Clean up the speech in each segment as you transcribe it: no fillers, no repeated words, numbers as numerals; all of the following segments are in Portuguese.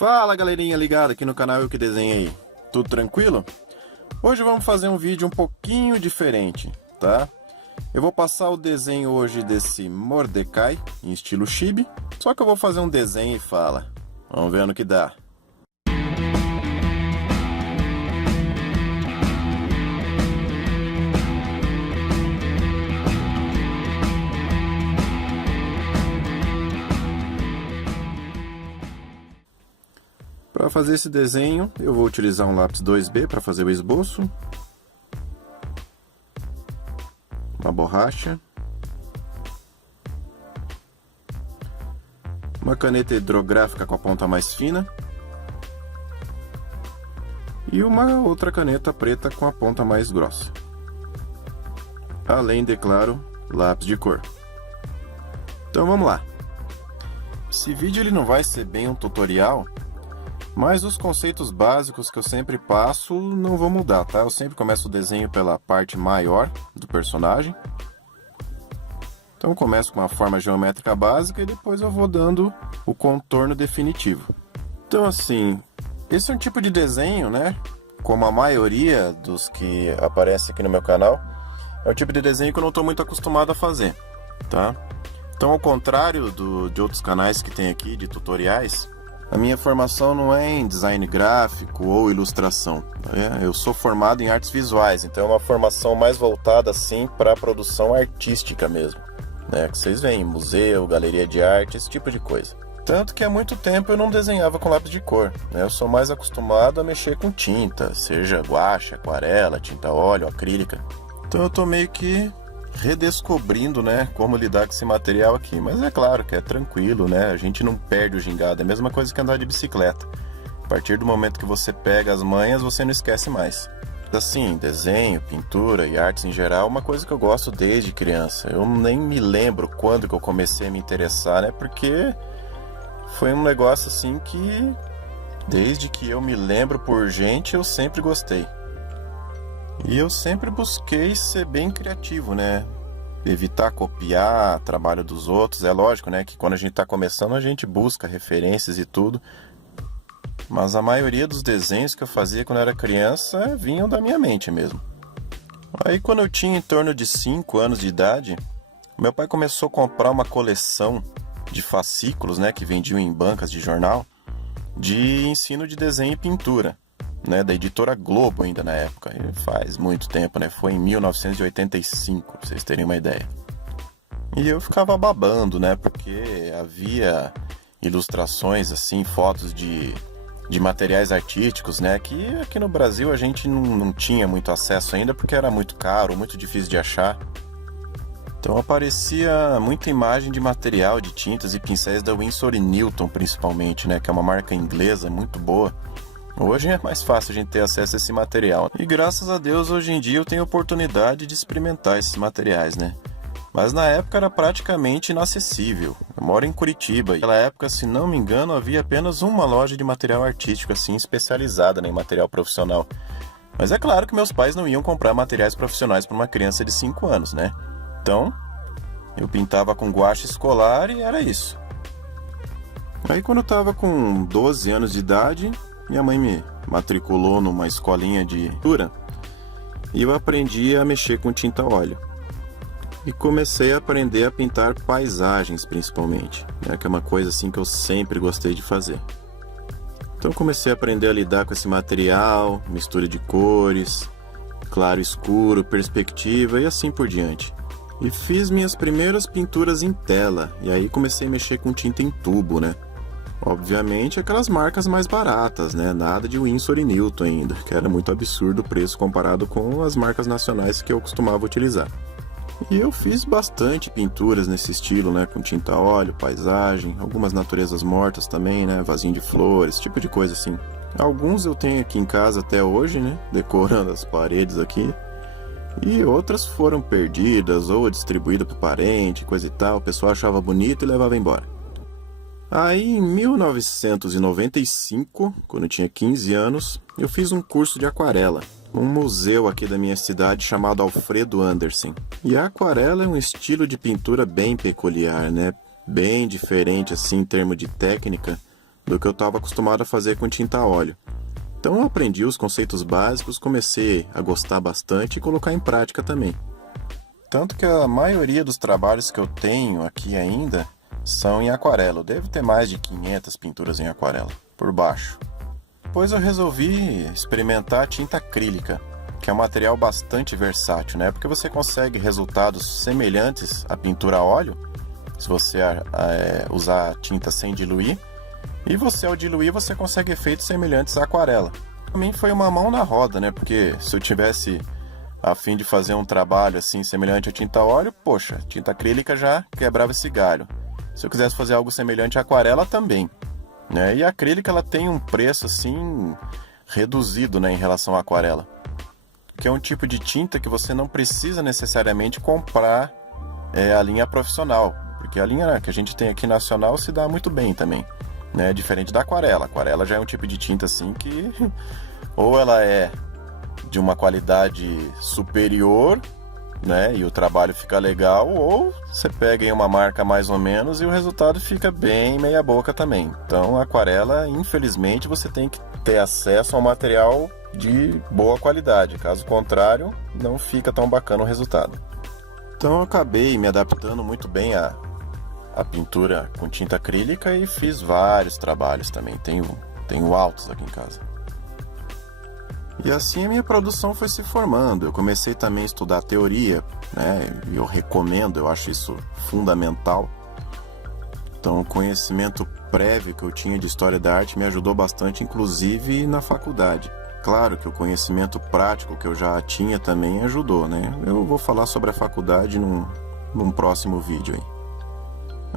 Fala galerinha ligada aqui no canal Eu Que Desenhei, tudo tranquilo? Hoje vamos fazer um vídeo um pouquinho diferente, tá? Eu vou passar o desenho hoje desse Mordecai em estilo chibi, só que eu vou fazer um desenho e fala. Vamos ver no que dá. Para fazer esse desenho, eu vou utilizar um lápis 2B para fazer o esboço, uma borracha, uma caneta hidrográfica com a ponta mais fina e uma outra caneta preta com a ponta mais grossa. Além de, claro, lápis de cor. Então vamos lá. Esse vídeo ele não vai ser bem um tutorial, mas os conceitos básicos que eu sempre passo não vão mudar, tá? Eu sempre começo o desenho pela parte maior do personagem. Então eu começo com uma forma geométrica básica e depois eu vou dando o contorno definitivo. Então assim, esse é um tipo de desenho, né? Como a maioria dos que aparecem aqui no meu canal, é um tipo de desenho que eu não estou muito acostumado a fazer, tá? Então ao contrário de outros canais que tem aqui, de tutoriais, a minha formação não é em design gráfico ou ilustração. Eu sou formado em artes visuais, então é uma formação mais voltada assim para a produção artística mesmo, né? Que vocês veem, museu, galeria de arte, esse tipo de coisa. Tanto que há muito tempo eu não desenhava com lápis de cor, né? Eu sou mais acostumado a mexer com tinta, seja guache, aquarela, tinta óleo, acrílica. Então eu tô meio que redescobrindo, né, como lidar com esse material aqui, mas é claro que é tranquilo, né, a gente não perde o gingado, é a mesma coisa que andar de bicicleta. A partir do momento que você pega as manhas, você não esquece mais. Assim, desenho, pintura e artes em geral é uma coisa que eu gosto desde criança. Eu nem me lembro quando que eu comecei a me interessar, né, porque foi um negócio assim que desde que eu me lembro por gente eu sempre gostei. E eu sempre busquei ser bem criativo, né? Evitar copiar trabalho dos outros. É lógico, né? Que quando a gente está começando a gente busca referências e tudo. Mas a maioria dos desenhos que eu fazia quando eu era criança vinham da minha mente mesmo. Aí quando eu tinha em torno de 5 anos de idade, meu pai começou a comprar uma coleção de fascículos, né? Que vendiam em bancas de jornal, de ensino de desenho e pintura. Né, da editora Globo ainda na época, faz muito tempo, né? Foi em 1985, pra vocês terem uma ideia. E eu ficava babando, né? Porque havia ilustrações, assim, fotos de materiais artísticos, né? Que aqui no Brasil a gente não tinha muito acesso ainda, porque era muito caro, muito difícil de achar. Então aparecia muita imagem de material, de tintas e pincéis da Winsor & Newton, principalmente, né? Que é uma marca inglesa muito boa. Hoje é mais fácil a gente ter acesso a esse material. E graças a Deus hoje em dia eu tenho a oportunidade de experimentar esses materiais, né? Mas na época era praticamente inacessível. Eu moro em Curitiba e naquela época, se não me engano, havia apenas uma loja de material artístico assim especializada, né, em material profissional. Mas é claro que meus pais não iam comprar materiais profissionais para uma criança de 5 anos, né? Então, eu pintava com guache escolar e era isso. Aí quando eu estava com 12 anos de idade, minha mãe me matriculou numa escolinha de pintura e eu aprendi a mexer com tinta óleo. E comecei a aprender a pintar paisagens, principalmente, né, que é uma coisa assim que eu sempre gostei de fazer. Então comecei a aprender a lidar com esse material, mistura de cores, claro, escuro, perspectiva e assim por diante. E fiz minhas primeiras pinturas em tela, e aí comecei a mexer com tinta em tubo, né? Obviamente aquelas marcas mais baratas, né? Nada de Winsor & Newton ainda, que era muito absurdo o preço comparado com as marcas nacionais que eu costumava utilizar. E eu fiz bastante pinturas nesse estilo, né? Com tinta óleo, paisagem, algumas naturezas mortas também, né? Vasinho de flores, esse tipo de coisa assim. Alguns eu tenho aqui em casa até hoje, né? Decorando as paredes aqui. E outras foram perdidas ou distribuídas para parente, coisa e tal. O pessoal achava bonito e levava embora. Aí em 1995, quando eu tinha 15 anos, eu fiz um curso de aquarela, num museu aqui da minha cidade chamado Alfredo Andersen. E a aquarela é um estilo de pintura bem peculiar, né? Bem diferente assim em termos de técnica do que eu estava acostumado a fazer com tinta a óleo. Então eu aprendi os conceitos básicos, comecei a gostar bastante e colocar em prática também. Tanto que a maioria dos trabalhos que eu tenho aqui ainda são em aquarela. Eu devo ter mais de 500 pinturas em aquarela, por baixo. Depois eu resolvi experimentar a tinta acrílica, que é um material bastante versátil, né? Porque você consegue resultados semelhantes à pintura a óleo, se você usar tinta sem diluir, e você ao diluir você consegue efeitos semelhantes à aquarela. Para mim foi uma mão na roda, né? Porque se eu tivesse a fim de fazer um trabalho assim semelhante à tinta a óleo, poxa, tinta acrílica já quebrava esse galho. Se eu quisesse fazer algo semelhante à aquarela também, né? E a acrílica ela tem um preço assim reduzido, né, em relação à aquarela, que é um tipo de tinta que você não precisa necessariamente comprar a linha profissional, porque a linha que a gente tem aqui nacional se dá muito bem também, né? Diferente da aquarela. A aquarela já é um tipo de tinta assim que ou ela é de uma qualidade superior, né, e o trabalho fica legal, ou você pega em uma marca mais ou menos e o resultado fica bem meia boca também. Então a aquarela, infelizmente, você tem que ter acesso a um material de boa qualidade, caso contrário não fica tão bacana o resultado. Então eu acabei me adaptando muito bem à pintura com tinta acrílica e fiz vários trabalhos também, tenho altos aqui em casa. E assim a minha produção foi se formando. Eu comecei também a estudar teoria, né? E eu recomendo, eu acho isso fundamental. Então o conhecimento prévio que eu tinha de história da arte me ajudou bastante, inclusive na faculdade. Claro que o conhecimento prático que eu já tinha também ajudou, né? Eu vou falar sobre a faculdade num próximo vídeo aí.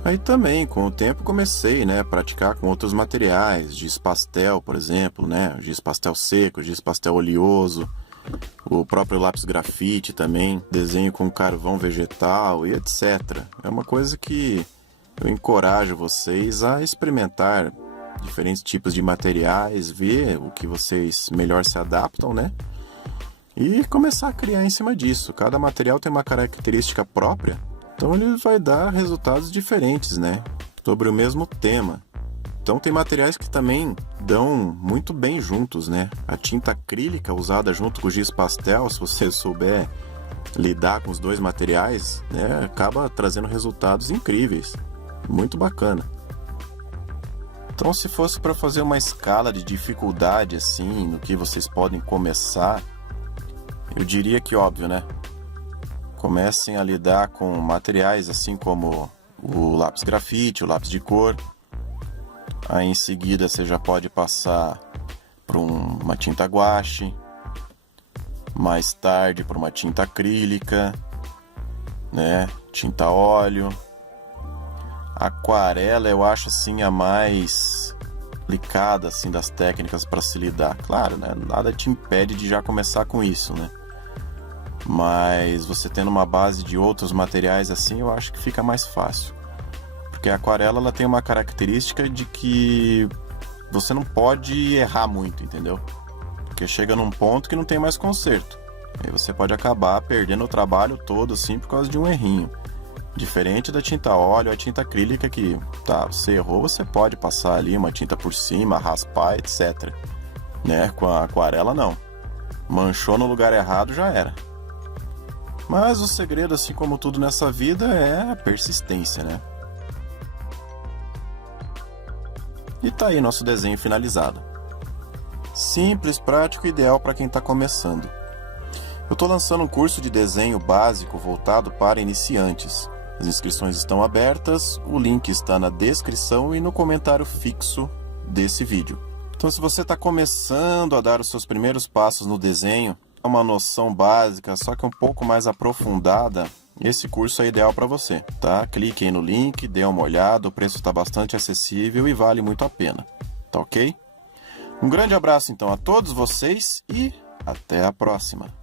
Aí também, com o tempo, comecei, né, a praticar com outros materiais, giz pastel, por exemplo, né, giz pastel seco, giz pastel oleoso, o próprio lápis grafite também, desenho com carvão vegetal e etc. É uma coisa que eu encorajo vocês a experimentar diferentes tipos de materiais, ver o que vocês melhor se adaptam, né, e começar a criar em cima disso. Cada material tem uma característica própria, então ele vai dar resultados diferentes, né? Sobre o mesmo tema. Então tem materiais que também dão muito bem juntos, né? A tinta acrílica usada junto com o giz pastel, se você souber lidar com os dois materiais, né, acaba trazendo resultados incríveis. Muito bacana. Então se fosse para fazer uma escala de dificuldade assim, no que vocês podem começar, eu diria que óbvio, né? Comecem a lidar com materiais assim como o lápis grafite, o lápis de cor. Aí em seguida você já pode passar para uma tinta guache, mais tarde para uma tinta acrílica, né? Tinta óleo. Aquarela eu acho assim a mais complicada assim das técnicas para se lidar. Claro, né? Nada te impede de já começar com isso, né? Mas você tendo uma base de outros materiais assim, eu acho que fica mais fácil. Porque a aquarela ela tem uma característica de que você não pode errar muito, entendeu? Porque chega num ponto que não tem mais conserto. Aí você pode acabar perdendo o trabalho todo assim por causa de um errinho. Diferente da tinta a óleo, a tinta acrílica que, tá, você errou, você pode passar ali uma tinta por cima, raspar, etc. Né? Com a aquarela não. Manchou no lugar errado, já era. Mas o segredo, assim como tudo nessa vida, é a persistência, né? E tá aí nosso desenho finalizado. Simples, prático e ideal para quem está começando. Eu estou lançando um curso de desenho básico voltado para iniciantes. As inscrições estão abertas, o link está na descrição e no comentário fixo desse vídeo. Então se você está começando a dar os seus primeiros passos no desenho, uma noção básica, só que um pouco mais aprofundada, esse curso é ideal para você, tá? Clique aí no link, dê uma olhada, o preço está bastante acessível e vale muito a pena, tá ok? Um grande abraço então a todos vocês e até a próxima!